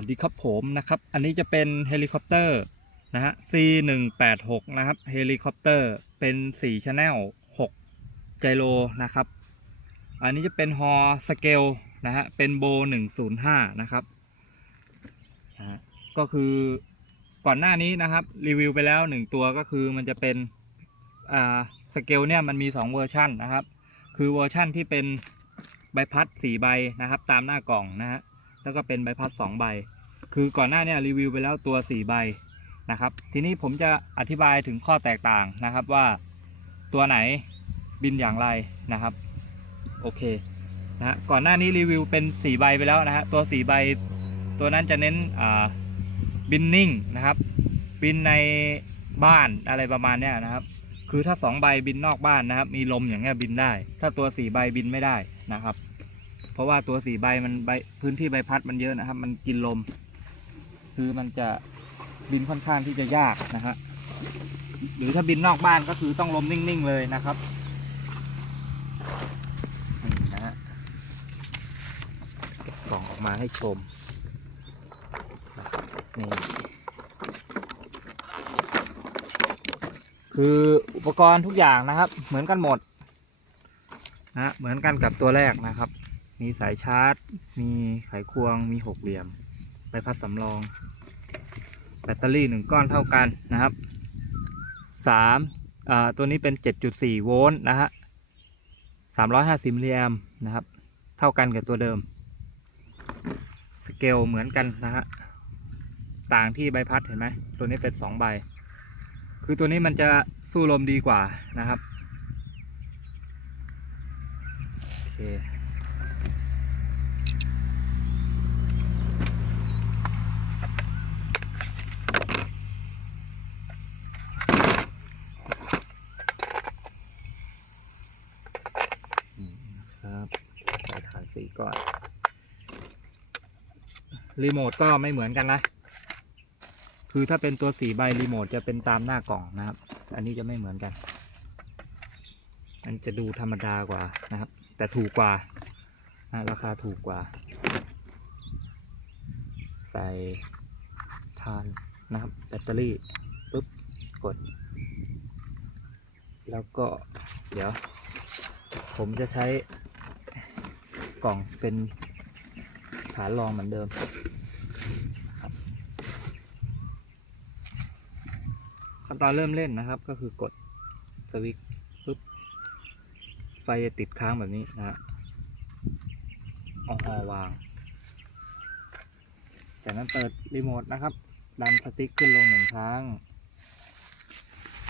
วัสดีครับผมนะครับ อันนี้จะเป็นเฮลิคอปเตอร์นะฮะ C186 นะครับเฮลิคอปเตอร์เป็น4 Channel 6 Gyro นะครับ อันนี้จะเป็นฮอสเกลนะฮะเป็นโบ105 นะครับนะก็คือก่อนหน้านี้นะครับรีวิวไปแล้ว 1 ตัวก็คือมันจะเป็นอ่าสเกลเนี่ยมันมี 2 เวอร์ชันนะครับ คือเวอร์ชันที่เป็นใบพัด 4 ใบนะครับ ตามหน้ากล่องนะฮะ แล้วก็เป็นใบพัด 2 ใบ คือก่อนหน้าเนี่ยรีวิวไปแล้วตัว 4 ใบนะครับ ทีนี้ผมจะอธิบายถึงข้อแตกต่างนะครับว่าตัวไหนบินอย่างไรนะครับ โอเคนะก่อนหน้านี้รีวิวเป็น 4 ใบไปแล้วนะฮะตัว 4 ใบ ตัวนั้นจะเน้นบินนิ่งนะครับ บินในบ้านอะไรประมาณเนี้ยนะครับ คือถ้า 2 ใบบินนอกบ้านนะครับ มีลมอย่างเงี้ยบินได้ ถ้าตัว 4 ใบบินไม่ได้นะครับ เพราะว่าตัวสีใบมันใบพื้นที่ใบพัดมันเยอะนะครับ มันกินลม คือมันจะบินค่อนข้างที่จะยากนะฮะหรือถ้าบินนอกบ้านก็คือต้องลมนิ่งๆเลยนะครับนี่นะฮะเก็บกล่องออกมาให้ชมนี่คืออุปกรณ์ทุกอย่างนะครับ เหมือนกันหมดนะฮะเหมือนกันกับตัวแรกนะครับ มีสายชาร์จ มีไขควง มีหกเหลี่ยม ใบพัดสำรอง แบตเตอรี่หนึ่งก้อนเท่ากันนะครับสามอ่าตัวนี้เป็น 7.4 โวลต์นะฮะ350มิลลิแอมนะครับ เท่ากันกับตัวเดิม สเกลเหมือนกันนะฮะ ต่างที่ใบพัดเห็นไหม ตัวนี้เป็น 2 ใบ คือตัวนี้มันจะสู้ลมดีกว่านะครับ โอเค อืมนะครับใส่ฐานสี ก่อน รีโมทก็ไม่เหมือนกันนะ คือถ้าเป็นตัวสีใบรีโมทจะเป็นตามหน้ากล่องนะครับ อันนี้จะไม่เหมือนกัน อันจะดูธรรมดากว่านะครับ แต่ถูกกว่านะราคาถูกกว่า ใส่ทานนะครับ แบตเตอรี่ปุ๊บกด แล้วก็เดี๋ยว ผมจะใช้ กล่องเป็นฐานรองเหมือนเดิมขั้นตอนเริ่มเล่นนะครับก็คือกดสวิตช์ปุ๊บไฟจะติดค้างแบบนี้นะฮะเอาหอวาง จากนั้นเปิดรีโมทนะครับดันสติ๊กขึ้นลงหนึ่งครั้ง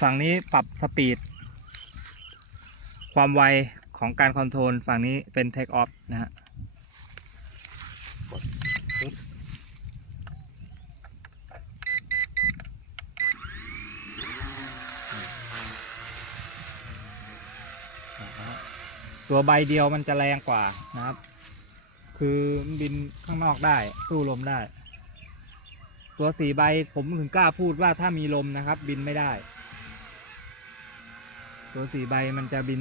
ฝั่งนี้ปรับสปีด ความไว ของการคอนโทรลฝั่งนี้เป็น Take Off นะฮะตัวใบเดียวมันจะแรงกว่านะครับ คือมันบินข้างนอกได้สู้ลมได้ ตัวสีใบผมถึงกล้าพูดว่าถ้ามีลมนะครับ บินไม่ได้ ตัวสีใบมันจะบิน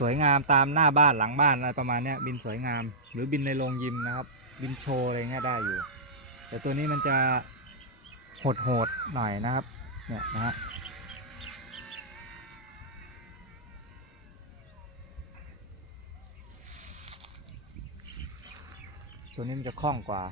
สวยงามตามหน้าบ้านหลังบ้านอะไรประมาณนี้บินสวยงาม หรือบินในโรงยิมนะครับ บินโชว์อะไรเงี้ยได้อยู่ แต่ตัวนี้มันจะโหดโหดๆหน่อยนะครับเนี่ยนะฮะตัวนี้มันจะคล่องกว่า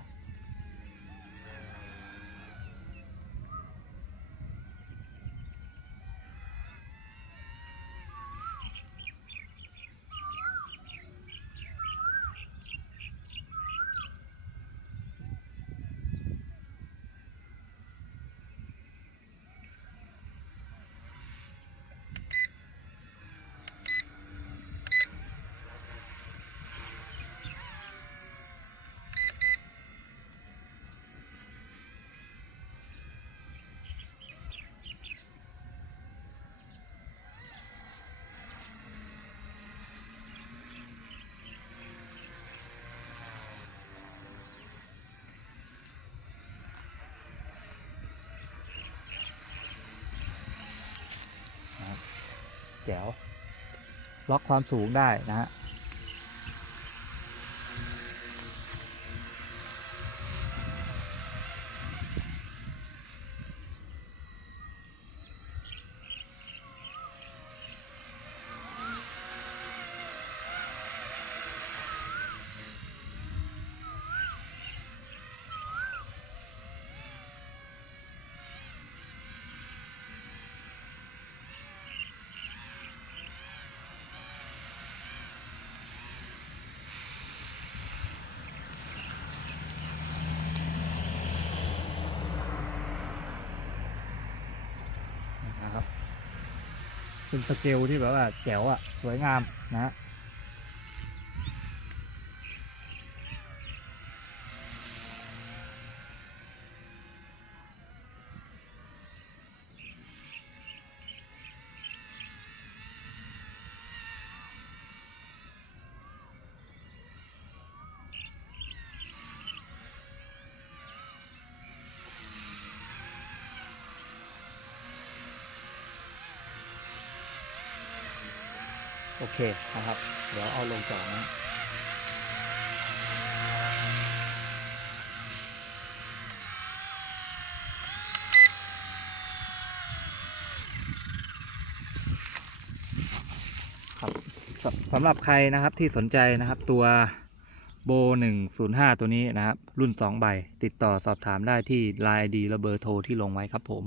แจ๋วล็อกความสูงได้นะฮะ เป็นสเกลที่แบบว่าแจ๋วอะ สวยงามนะฮะ โอเคนะครับ เดี๋ยวเอาลงจอนะครับสำสำหรับใครนะครับที่สนใจนะครับตัวโบ 105 ตัวนี้นะครับ รุ่น 2 ใบ ติดต่อสอบถามได้ที่ Line ID และเบอร์โทรที่ลงไว้ครับผม